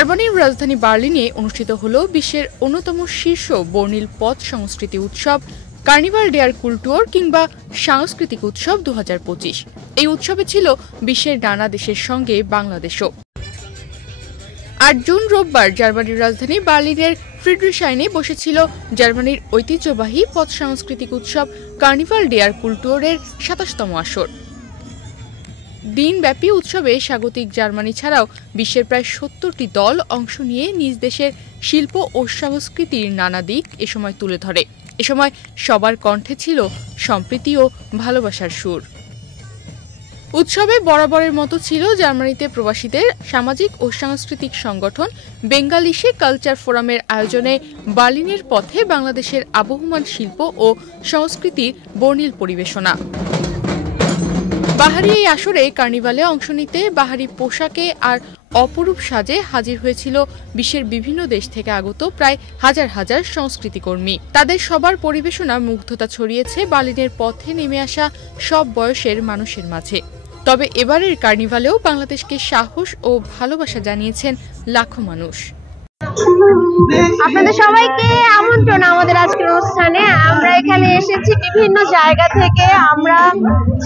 জার্মানির রাজধানী বার্লিনে অনুষ্ঠিত হল বিশ্বের অন্যতম শীর্ষ বর্ণিল পথ সংস্কৃতি উৎসব কার্নিভাল ডেয়ার কুলটুর কিংবা সাংস্কৃতিক উৎসব 2025। এই উৎসবে ছিল বিশ্বের নানা দেশের সঙ্গে বাংলাদেশও। ৮ জুন রোববার জার্মানির রাজধানী বার্লিনের ফ্রিডরিশাইনে বসেছিল জার্মানির ঐতিহ্যবাহী পথ সাংস্কৃতিক উৎসব কার্নিভাল ডেয়ার কুলটুরের ২৭তম আসর। দিনব্যাপী উৎসবে স্বাগতিক জার্মানি ছাড়াও বিশ্বের প্রায় ৭০টি দল অংশ নিয়ে নিজ দেশের শিল্প ও সংস্কৃতির নানা দিক এ সময় তুলে ধরে। এ সময় সবার কণ্ঠে ছিল সম্প্রীতি ও ভালোবাসার সুর। উৎসবে বরাবরের মতো ছিল জার্মানিতে প্রবাসীদের সামাজিক ও সাংস্কৃতিক সংগঠন বেঙ্গালিশে কালচার ফোরামের আয়োজনে বার্লিনের পথে বাংলাদেশের আবহমান শিল্প ও সংস্কৃতির বর্ণিল পরিবেশনা। বাহারি এই আসরে কার্নিভালে অংশ নিতে বাহারি পোশাকে আর অপরূপ সাজে হাজির হয়েছিল বিশ্বের বিভিন্ন দেশ থেকে আগত প্রায় হাজার হাজার সংস্কৃতিকর্মী। তাদের সবার পরিবেশনা মুগ্ধতা ছড়িয়েছে বার্লিনের পথে নেমে আসা সব বয়সের মানুষের মাঝে। তবে এবারের কার্নিভালেও বাংলাদেশকে সাহস ও ভালোবাসা জানিয়েছেন লাখো মানুষ। আপনাদের সবাইকে আমন্ত্রণ আমাদের আজকের অনুষ্ঠানে। আমরা এখানে এসেছি বিভিন্ন জায়গা থেকে, আমরা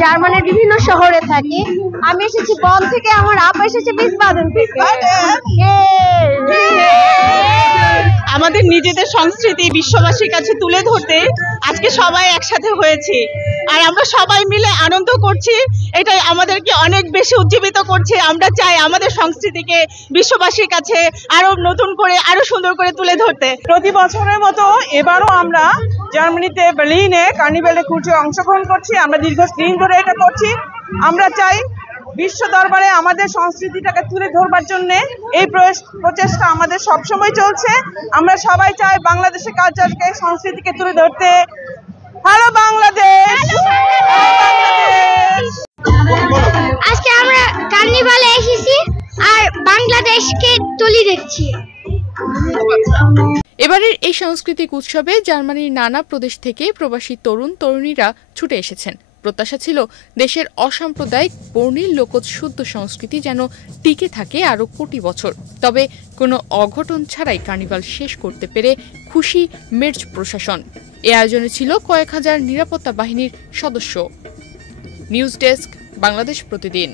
জার্মানির বিভিন্ন শহরে থাকি। আমি এসেছি বন থেকে, আমার আপা এসেছে বিসবাদেন থেকে। আমাদের নিজেদের সংস্কৃতি বিশ্ববাসীর কাছে তুলে ধরতে আজকে সবাই একসাথে হয়েছি, আর আমরা সবাই মিলে আনন্দ করছি। এটাই আমাদেরকে অনেক বেশি উজ্জীবিত করছে। আমরা চাই আমাদের সংস্কৃতিকে বিশ্ববাসীর কাছে আরো নতুন করে আরো সুন্দর করে তুলে ধরতে। প্রতি বছরের মতো এবারও আমরা জার্মানিতে বার্লিনে কার্নিভালে কুলটুরে অংশগ্রহণ করছি। আমরা দীর্ঘদিন ধরে এটা করছি। আমরা চাই বিশ্ব দরবারে আমাদের সংস্কৃতিটাকে তুলে ধরবার জন্য এই প্রচেষ্টা আমাদের সবসময় চলছে। আমরা সবাই চাই বাংলাদেশের কালচারকে সংস্কৃতিকে তুলে ধরতে। হ্যালো বাংলাদেশ! আজকে আমরা কার্নিভালে এসেছি আর বাংলাদেশকে তুলে দেখছি। এবারের এই সাংস্কৃতিক উৎসবে জার্মানির নানা প্রদেশ থেকে প্রবাসী তরুণ তরুণীরা ছুটে এসেছেন। প্রত্যাশা ছিল দেশের অসাম্প্রদায়িক বর্ণিল লোকজ শুদ্ধ সংস্কৃতি যেন টিকে থাকে আরও কোটি বছর। তবে কোনো অঘটন ছাড়াই কার্নিভাল শেষ করতে পেরে খুশি মের্জ প্রশাসন। এ আয়োজনে ছিল কয়েক হাজার নিরাপত্তা বাহিনীর সদস্য। নিউজ ডেস্ক, বাংলাদেশ প্রতিদিন।